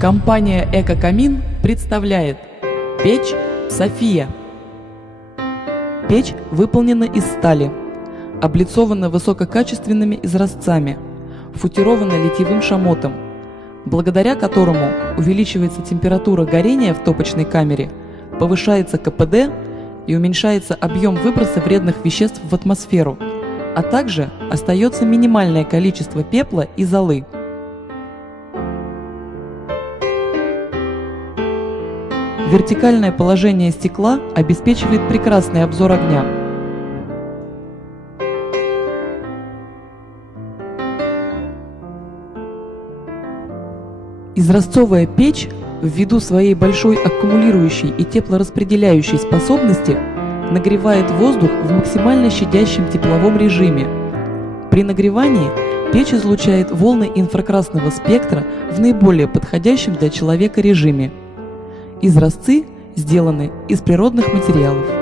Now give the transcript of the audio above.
Компания «Эко-Камин» представляет печь «София». Печь выполнена из стали, облицована высококачественными изразцами, футирована литьевым шамотом, благодаря которому увеличивается температура горения в топочной камере, повышается КПД и уменьшается объем выброса вредных веществ в атмосферу, а также остается минимальное количество пепла и золы. Вертикальное положение стекла обеспечивает прекрасный обзор огня. Изразцовая печь, ввиду своей большой аккумулирующей и теплораспределяющей способности, нагревает воздух в максимально щадящем тепловом режиме. При нагревании печь излучает волны инфракрасного спектра в наиболее подходящем для человека режиме. Изразцы сделаны из природных материалов.